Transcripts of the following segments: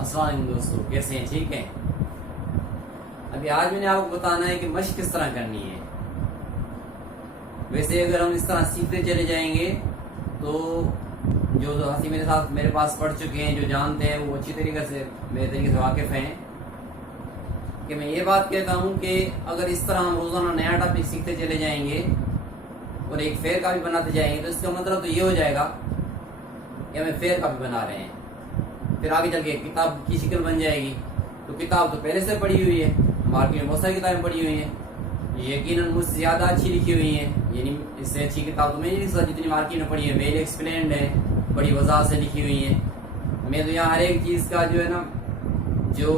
السلام علیکم دوستو، کیسے ہیں؟ ٹھیک ہیں؟ ابھی آج میں نے آپ کو بتانا ہے کہ مشق کس طرح کرنی ہے۔ ویسے اگر ہم اس طرح سیکھتے چلے جائیں گے تو جو ہنسی میرے پاس پڑھ چکے ہیں، جو جانتے ہیں، وہ اچھی طریقے سے میرے طریقے سے واقف ہیں کہ میں یہ بات کہتا ہوں کہ اگر اس طرح ہم روزانہ نیا ٹاپک سیکھتے چلے جائیں گے اور ایک فیئر کاپی بناتے جائیں گے تو اس کا مطلب تو یہ ہو جائے گا کہ ہمیں فیئر کاپی بنا رہے ہیں، پھر آگے چل کے کتاب کی شکل بن جائے گی۔ تو کتاب تو پہلے سے پڑھی ہوئی ہے، مارکیٹ میں بہت ساری کتابیں پڑھی ہوئی ہیں، یقیناً مجھ سے زیادہ اچھی لکھی ہوئی ہیں، یعنی اس سے اچھی کتاب تو میں نہیں لکھ سکتا جتنی مارکیٹ میں پڑھی ہے، ویل ایکسپلینڈ ہے، بڑی وضاحت سے لکھی ہوئی ہیں۔ میں تو یہاں ہر ایک چیز کا جو ہے نا، جو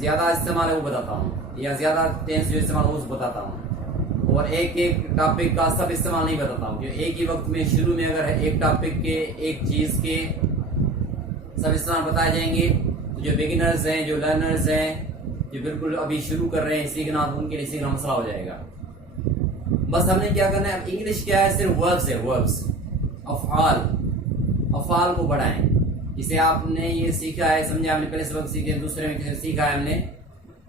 زیادہ استعمال ہے وہ بتاتا ہوں، یا زیادہ ٹینس جو استعمال ہے وہ بتاتا ہوں، اور ایک ٹاپک کا سب استعمال نہیں بتاتا ہوں، کہ ایک ہی وقت میں شروع میں اگر ایک ٹاپک کے ایک چیز کے سب استعمال بتائے جائیں گے تو جو بگنرز ہیں، جو لرنرز ہیں، جو بالکل ابھی شروع کر رہے ہیں سیکھنا، تو ان کے لیے سیکھنا مسئلہ ہو جائے گا۔ بس ہم نے کیا کرنا ہے، اب انگلش کیا ہے، صرف وربس ہے، وربس، افعال کو بڑھائیں۔ جسے آپ نے یہ سیکھا ہے، سمجھا ہم نے پہلے سبق سیکھے، دوسرے میں سیکھا ہے ہم نے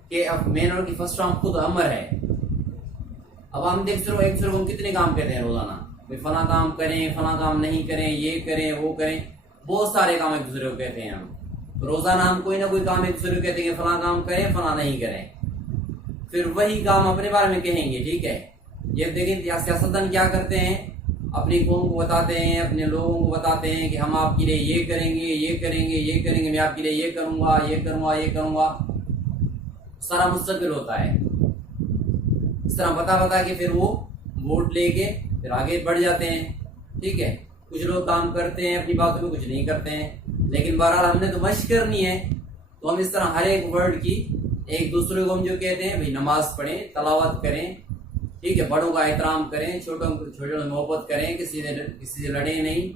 کہ اب مین اور کی فرسٹ فارم خود امر ہے۔ اب ہم دیکھ ایک دوسرے کو ہم کتنے کام کہتے ہیں روزانہ، فلاں کام کریں، فلاں کام نہیں کریں، یہ کریں، وہ کریں، بہت سارے کام ایک دوسرے کو کہتے ہیں ہم روزانہ۔ ہم کوئی نہ کوئی کام ایک دوسرے کو کہتے ہیں کہ فلاں کام کریں، فلاں نہیں کریں، پھر وہی کام اپنے بارے میں کہیں گے، ٹھیک ہے؟ یہ دیکھیں سیاستدان کیا کرتے ہیں، اپنی قوم کو بتاتے ہیں، اپنے لوگوں کو بتاتے ہیں کہ ہم آپ کے لیے یہ کریں گے، یہ کریں گے، یہ کریں گے، میں آپ کے لیے یہ کروں گا، یہ کروں گا، یہ کروں گا، سارا مستقبل ہوتا ہے۔ اس طرح بتا کے پھر وہ ووٹ لے کے پھر آگے بڑھ جاتے ہیں، ٹھیک ہے؟ کچھ لوگ کام کرتے ہیں اپنی باتوں میں، کچھ نہیں کرتے ہیں، لیکن بہرحال ہم نے تو مشق کرنی ہے، تو ہم اس طرح ہر ایک ورڈ کی ایک دوسرے کو ہم جو کہتے ہیں بھائی نماز پڑھیں، تلاوت کریں، ٹھیک ہے؟ بڑوں کا احترام کریں، چھوٹوں سے محبت کریں، کسی سے لڑیں نہیں۔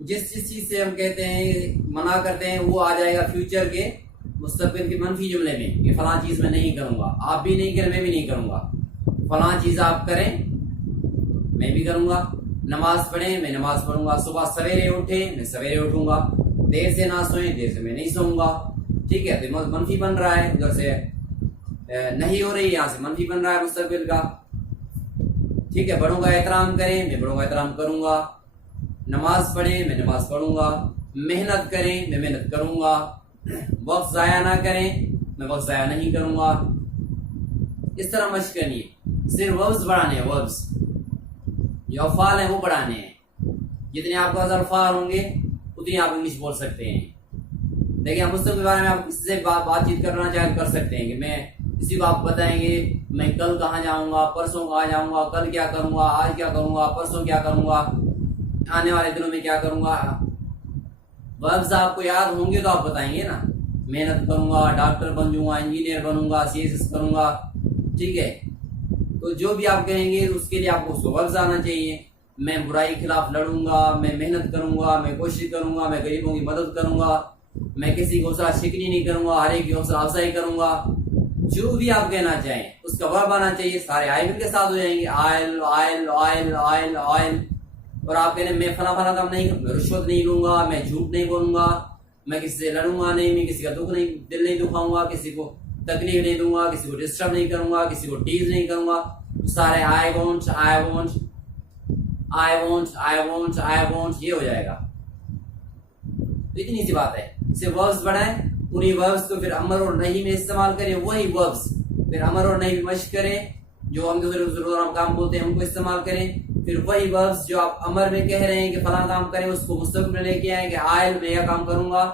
جس چیز سے ہم کہتے ہیں، منع کرتے ہیں، وہ آ جائے گا فیوچر کے، مستقبل کے منفی جملے میں کہ فلاں چیز میں نہیں کروں گا، آپ بھی نہیں کریں، میں بھی نہیں کروں گا، فلاں چیز آپ کریں میں بھی کروں گا، نماز پڑھیں میں نماز پڑھوں گا، صبح سویرے اٹھیں میں سویرے اٹھوں گا، دیر سے نہ سوئیں دیر سے میں نہیں سوؤں گا، ٹھیک ہے؟ تو منفی بن رہا ہے، ادھر سے نہیں ہو رہی، یہاں سے منفی بن رہا ہے مستقبل کا، ٹھیک ہے؟ بڑوں کا احترام کریں میں بڑوں کا احترام کروں گا، نماز پڑھیں میں نماز پڑھوں گا، محنت کریں میں محنت کروں گا، وقت ضائع نہ کریں میں وقت ضائع نہیں کروں گا۔ اس طرح مشق کرنی ہے، صرف وربس بڑھانے ہیں، وربس جو افعال ہیں وہ بڑھانے ہیں۔ جتنے آپ کے پاس الفاظ ہوں گے اتنی آپ انگلش بول سکتے ہیں۔ دیکھیں، ہم مستقبل کے بارے میں آپ کسی سے بات چیت کرنا چاہیں کر سکتے ہیں کہ میں کسی کو آپ بتائیں گے میں کل کہاں جاؤں گا، پرسوں کہاں جاؤں گا، کل کیا کروں گا، آج کیا کروں گا، پرسوں کیا کروں گا، آنے والے دنوں میں کیا کروں گا۔ وربس آپ کو یاد ہوں گے تو آپ بتائیں گے نا، محنت کروں گا، ڈاکٹر بن جاؤں گا، انجینئر بنوں گا، CSS کروں گا، ٹھیک ہے؟ تو جو بھی آپ کہیں گے اس کے لیے آپ کو اس کو وربس آنا چاہیے۔ میں برائی کے خلاف لڑوں گا، میں محنت کروں گا، میں کوشش کروں گا، میں غریبوں کی مدد کروں گا، میں کسی کو حوصلہ شکنی نہیں کروں گا، ہر ایک کی حوصلہ افزائی کروں گا، جو بھی آپ کہنا چاہیں اس کا ورب آنا چاہیے۔ سارے آئل کے ساتھ ہو جائیں گے، oil oil oil oil oil. اور آپ کہنے میں فلاں کام نہیں کروں، میں رشوت نہیں لوں گا، میں جھوٹ نہیں بولوں گا، میں کسی سے لڑوں گا نہیں، میں کسی کا دل نہیں دکھاؤں گا، کسی کو تکلیف نہیں دوں گا، کسی کو ڈسٹرب نہیں کروں گا، کسی کو ٹیز نہیں کروں گا، سارے I want I want I want I want I want یہ ہو جائے گا۔ تو اتنی سی بات ہے، صرف وربس بڑھائیں، انہیں وربس کو پھر امر اور نہیں میں استعمال کریں، وہی وربس پھر امر اور نہیں میں مشق کریں، جو ہم دوسرے کام بولتے ہیں ہم کو استعمال کریں، پھر وہی وربس جو آپ امر میں کہہ رہے ہیں کہ فلاں کام کریں اس کو مستقبل میں لے کے آئیں کہ آئل میں یہ کام کروں گا۔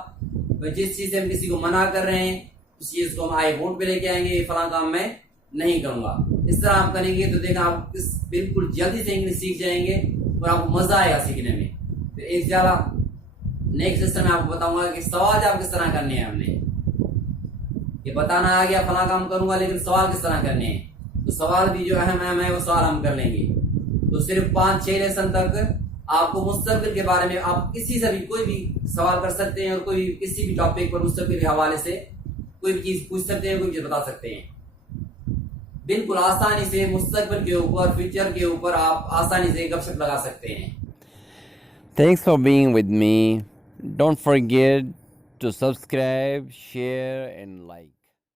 جس چیز سے ہم کسی کو منع کر رہے ہیں اس چیز کو ہم آئی وانٹ پہ لے کے آئیں گے، فلاں کام میں نہیں کروں گا۔ اس طرح آپ کریں گے تو دیکھیں آپ بالکل جلدی سے انگلش سیکھ جائیں گے اور آپ کو مزہ آئے گا سیکھنے میں۔ پھر ایک زیادہ نیکسٹ سسٹم میں آپ کو بتاؤں گا کہ سوال آپ کس طرح کرنے ہیں۔ ہم نے یہ بتانا آ گیا فلاں کام کروں گا، لیکن سوال کس طرح کرنے ہیں، تو سوال بھی جو اہم ہے وہ سوال ہم کر لیں گے۔ تو صرف 5-6 لیسن تک آپ کو مستقبل کے بارے میں آپ کسی سے بھی کوئی بھی سوال کر سکتے ہیں، اور کوئی بھی کسی بھی ٹاپک پر مستقبل کے حوالے سے کوئی بھی چیز پوچھ سکتے ہیں، کوئی چیز بتا سکتے ہیں، بالکل آسانی سے مستقبل کے اوپر، فیوچر کے اوپر آپ آسانی سے گپ شپ لگا سکتے ہیں۔ Thanks for being with me. Don't forget to subscribe, share, and like.